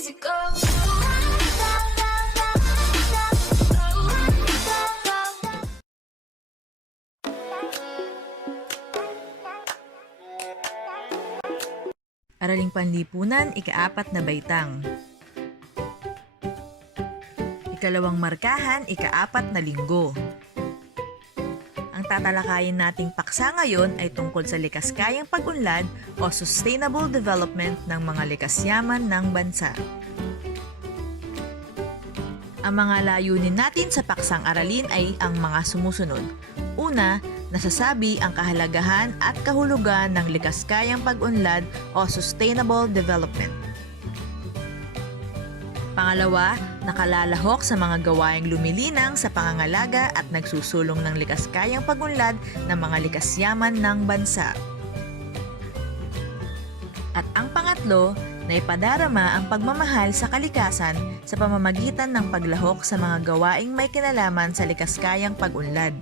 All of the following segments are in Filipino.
easy go. Araling Panlipunan, ika-4 na baitang. Ikalawang markahan, ika-4 na linggo. Ang tatalakayin nating paksa ngayon ay tungkol sa likas kayang pag-unlad o sustainable development ng mga likas yaman ng bansa. Ang mga layunin natin sa paksang aralin ay ang mga sumusunod. Una, nasasabi ang kahalagahan at kahulugan ng likas kayang pag-unlad o sustainable development. Pangalawa, nakalalahok sa mga gawaing lumilinang sa pangangalaga at nagsusulong ng likas kayang pag-unlad ng mga likas yaman ng bansa. At ang pangatlo, naipadarama ang pagmamahal sa kalikasan sa pamamagitan ng paglahok sa mga gawaing may kinalaman sa likas kayang pag-unlad.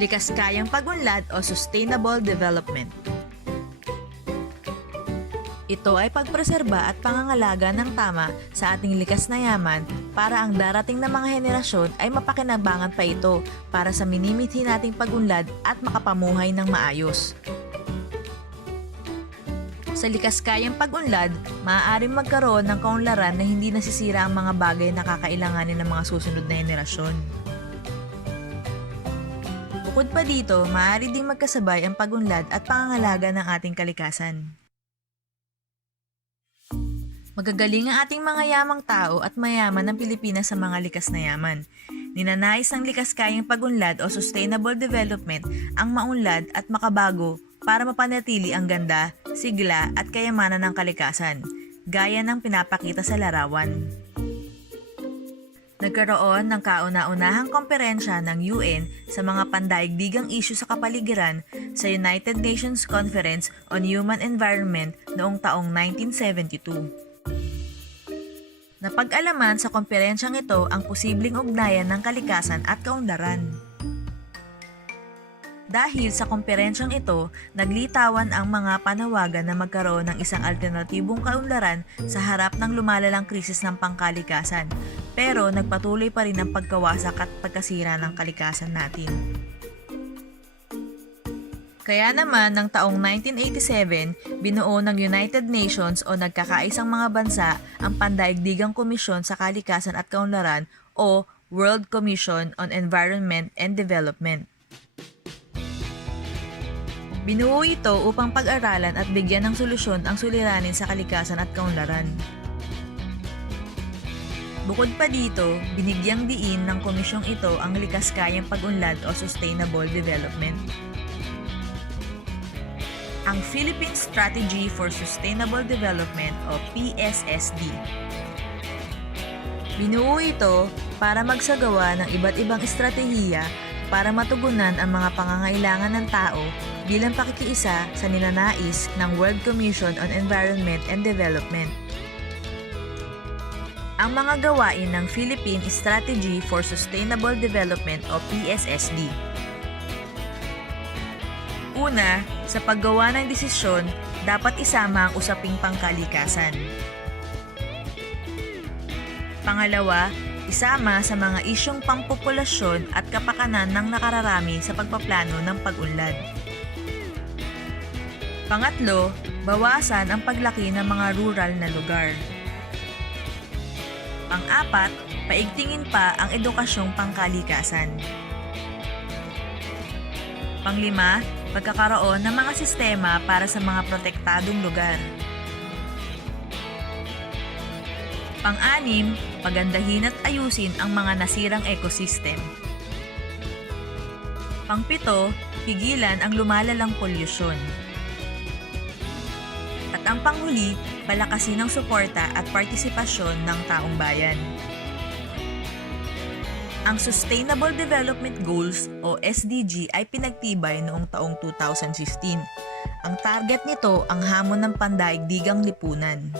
Likas kayang pag-unlad o sustainable development. Ito ay pagpreserba at pangangalaga ng tama sa ating likas na yaman para ang darating na mga henerasyon ay mapakinabangan pa ito para sa minimithi nating pag-unlad at makapamuhay ng maayos. Sa likas kayang pag-unlad, maaaring magkaroon ng kaunlaran na hindi nasisira ang mga bagay na kakailanganin ng mga susunod na henerasyon. Bukod pa dito, maaari ding magkasabay ang pag-unlad at pangangalaga ng ating kalikasan. Magagaling ang ating mga yamang tao at mayaman ng Pilipinas sa mga likas na yaman. Ninanais ng likas kayang pag-unlad o sustainable development ang maunlad at makabago para mapanatili ang ganda, sigla at kayamanan ng kalikasan, gaya ng pinapakita sa larawan. Nagkaroon ng kauna-unahang komperensya ng UN sa mga pandaigdigang isyu sa kapaligiran sa United Nations Conference on Human Environment noong taong 1972. Napag-alaman sa komperensyang ito ang posibleng ugnayan ng kalikasan at kaunlaran. Dahil sa komperensyang ito, naglitawan ang mga panawagan na magkaroon ng isang alternatibong kaunlaran sa harap ng lumalalang krisis ng pangkalikasan, pero nagpatuloy pa rin ang pagkawasak at pagkasira ng kalikasan natin. Kaya naman, ng taong 1987, binuo ng United Nations o nagkakaisang mga bansa ang Pandaigdigang Komisyon sa Kalikasan at Kaunlaran o World Commission on Environment and Development. Binuo ito upang pag-aralan at bigyan ng solusyon ang suliranin sa kalikasan at kaunlaran. Bukod pa dito, binigyang diin ng komisyong ito ang likas kayang pag-unlad o sustainable development. Ang Philippine Strategy for Sustainable Development o PSSD. Binuo ito para magsagawa ng iba't ibang estratehiya para matugunan ang mga pangangailangan ng tao bilang pakikiisa sa ninanais ng World Commission on Environment and Development. Ang mga gawain ng Philippine Strategy for Sustainable Development o PSSD. Una, sa paggawa ng desisyon, dapat isama ang usaping pangkalikasan. Pangalawa, isama sa mga isyong pampopulasyon at kapakanan ng nakararami sa pagpaplano ng pag-unlad. Pangatlo, bawasan ang paglaki ng mga rural na lugar. Pang-apat, paigtingin pa ang edukasyong pangkalikasan. Panglima, pagkakaroon ng mga sistema para sa mga protektadong lugar. Pang-anim, pagandahin at ayusin ang mga nasirang ecosystem. Pang-pito, pigilan ang lumalalang polusyon. At ang panghuli, palakasin ang suporta at partisipasyon ng taong bayan. Ang Sustainable Development Goals o SDG ay pinagtibay noong taong 2015. Ang target nito ang hamon ng pandaigdigang lipunan.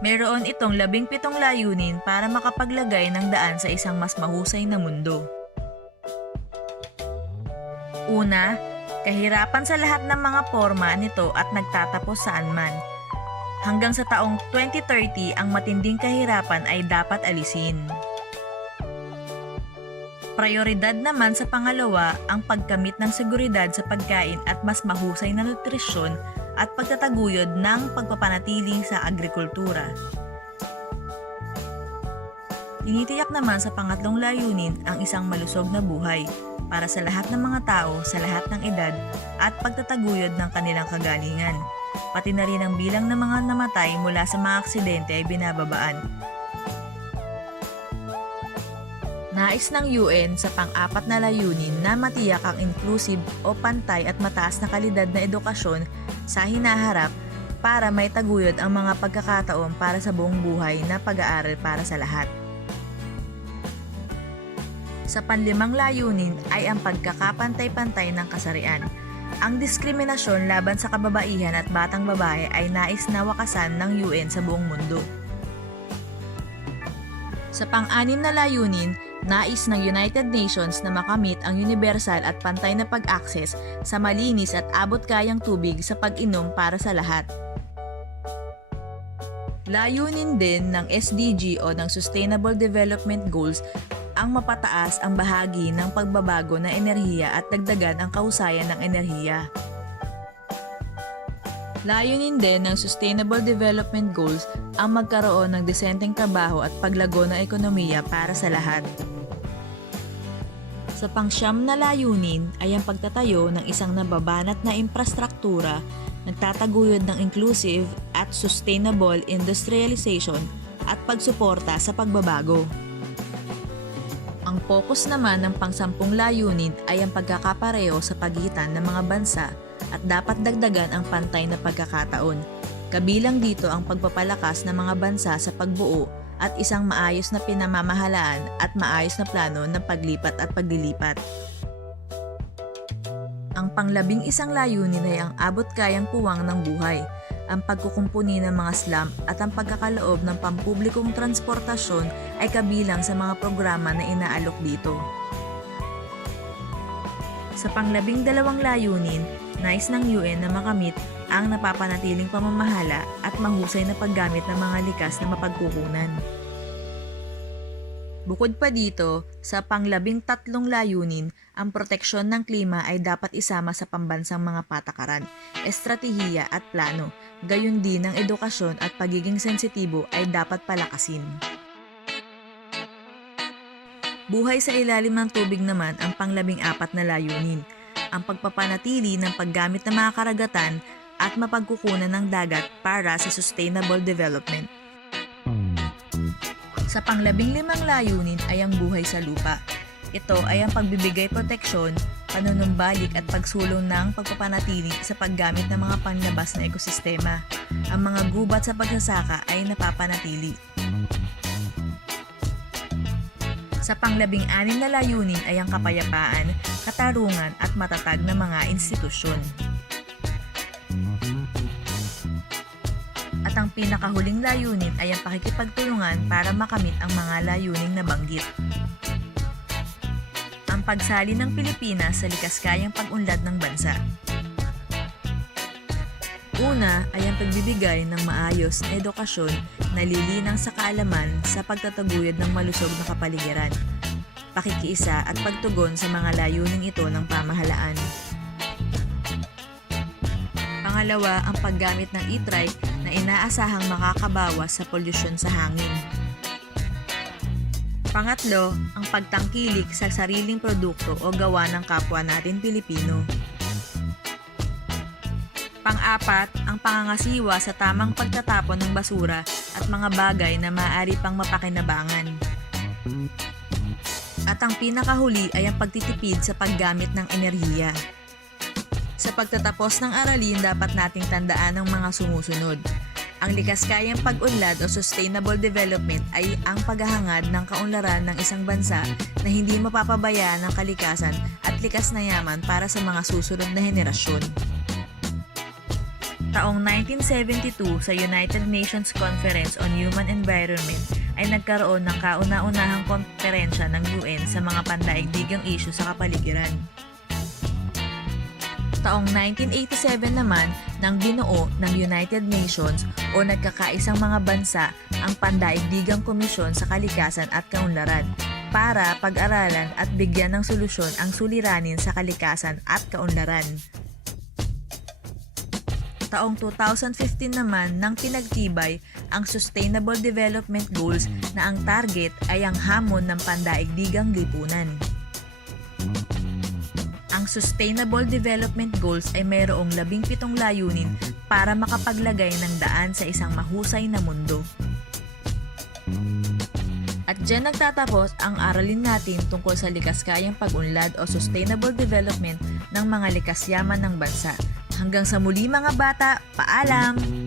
Meron itong 17 layunin para makapaglagay ng daan sa isang mas mahusay na mundo. Una, kahirapan sa lahat ng mga forma nito at nagtatapos saan man. Hanggang sa taong 2030, ang matinding kahirapan ay dapat alisin. Prioridad naman sa pangalawa ang pagkamit ng seguridad sa pagkain at mas mahusay na nutrisyon at pagtataguyod ng pagpapanatili sa agrikultura. Tinitiyak naman sa pangatlong layunin ang isang malusog na buhay para sa lahat ng mga tao sa lahat ng edad at pagtataguyod ng kanilang kagalingan. Pati na rin ang bilang ng mga namatay mula sa mga aksidente ay binababaan. Nais ng UN sa pang-apat na layunin na matiyak ang inclusive o pantay at mataas na kalidad na edukasyon sa hinaharap para may taguyod ang mga pagkakataon para sa buong buhay na pag-aaral para sa lahat. Sa panlimang layunin ay ang pagkakapantay-pantay ng kasarian. Ang diskriminasyon laban sa kababaihan at batang babae ay nais na wakasan ng UN sa buong mundo. Sa pang-anim na layunin, nais ng United Nations na makamit ang universal at pantay na pag-access sa malinis at abot-kayang tubig sa pag-inom para sa lahat. Layunin din ng SDG o ng Sustainable Development Goals ang mapataas ang bahagi ng pagbabago ng enerhiya at dagdagan ang kahusayan ng enerhiya. Layunin din ng Sustainable Development Goals ang magkaroon ng desenteng trabaho at paglago ng ekonomiya para sa lahat. Sa pangsyam na layunin ay ang pagtatayo ng isang nababanat na infrastruktura nagtataguyod ng inclusive at sustainable industrialization at pagsuporta sa pagbabago. Ang focus naman ng pangsampung layunin ay ang pagkakapareho sa pagitan ng mga bansa at dapat dagdagan ang pantay na pagkakataon. Kabilang dito ang pagpapalakas ng mga bansa sa pagbuo at isang maayos na pinamamahalaan at maayos na plano ng paglipat at paglilipat. Ang pang-11 layunin ay ang abot-kayang puwang ng buhay, ang pagkukumpuni ng mga slum at ang pagkakaloob ng pampublikong transportasyon ay kabilang sa mga programa na inaalok dito. Sa pang-12 layunin, nais ng UN na makamit ang napapanatiling pamamahala at mahusay na paggamit ng mga likas na mapagkukunan. Bukod pa dito, sa pang-13 layunin, ang proteksyon ng klima ay dapat isama sa pambansang mga patakaran, estratehiya at plano, gayon din ang edukasyon at pagiging sensitibo ay dapat palakasin. Buhay sa ilalim ng tubig naman ang pang-14 na layunin, ang pagpapanatili ng paggamit ng mga karagatan at mapagkukunan ng dagat para sa sustainable development. Sa pang-15 layunin ay ang buhay sa lupa. Ito ay ang pagbibigay proteksyon, panunumbalik at pagsulong ng pagpapanatili sa paggamit ng mga panlabas na ekosistema. Ang mga gubat sa pagsasaka ay napapanatili. Sa pang-16 na layunin ay ang kapayapaan, katarungan at matatag na mga institusyon. At ang pinakahuling layunin ay ang pakikipagtulungan para makamit ang mga layuning nabanggit. Ang pagsali ng Pilipinas sa likaskayang pag-unlad ng bansa. Una ay ang pagbibigay ng maayos na edukasyon na lilinang sa kaalaman sa pagtataguyod ng malusog na kapaligiran, pakikiisa at pagtugon sa mga layuning ito ng pamahalaan. Pangalawa, ang paggamit ng e-trike na inaasahang makakabawas sa polusyon sa hangin. Pangatlo, ang pagtangkilik sa sariling produkto o gawa ng kapwa natin Pilipino. Pang-apat, ang pangangasiwa sa tamang pagtatapon ng basura at mga bagay na maaari pang mapakinabangan. At ang pinakahuli ay ang pagtitipid sa paggamit ng enerhiya. Sa pagtatapos ng aralin, dapat nating tandaan ang mga sumusunod. Ang likaskayang pag-unlad o sustainable development ay ang paghahangad ng kaunlaran ng isang bansa na hindi mapapabayaan ng kalikasan at likas na yaman para sa mga susunod na henerasyon. Taong 1972 sa United Nations Conference on Human Environment ay nagkaroon ng kauna-unahang konferensya ng UN sa mga pandaigdigang isyu sa kapaligiran. Taong 1987 naman nang binuo ng United Nations o Nagkakaisang Mga Bansa ang Pandaigdigang Komisyon sa Kalikasan at Kaunlaran para pag-aralan at bigyan ng solusyon ang suliranin sa kalikasan at kaunlaran. Taong 2015 naman nang pinagtibay ang Sustainable Development Goals na ang target ay ang hamon ng pandaigdigang lipunan. Ang Sustainable Development Goals ay mayroong 17 layunin para makapaglagay ng daan sa isang mahusay na mundo. At dyan nagtatapos ang aralin natin tungkol sa likaskayang pag-unlad o sustainable development ng mga likas yaman ng bansa. Hanggang sa muli mga bata, paalam!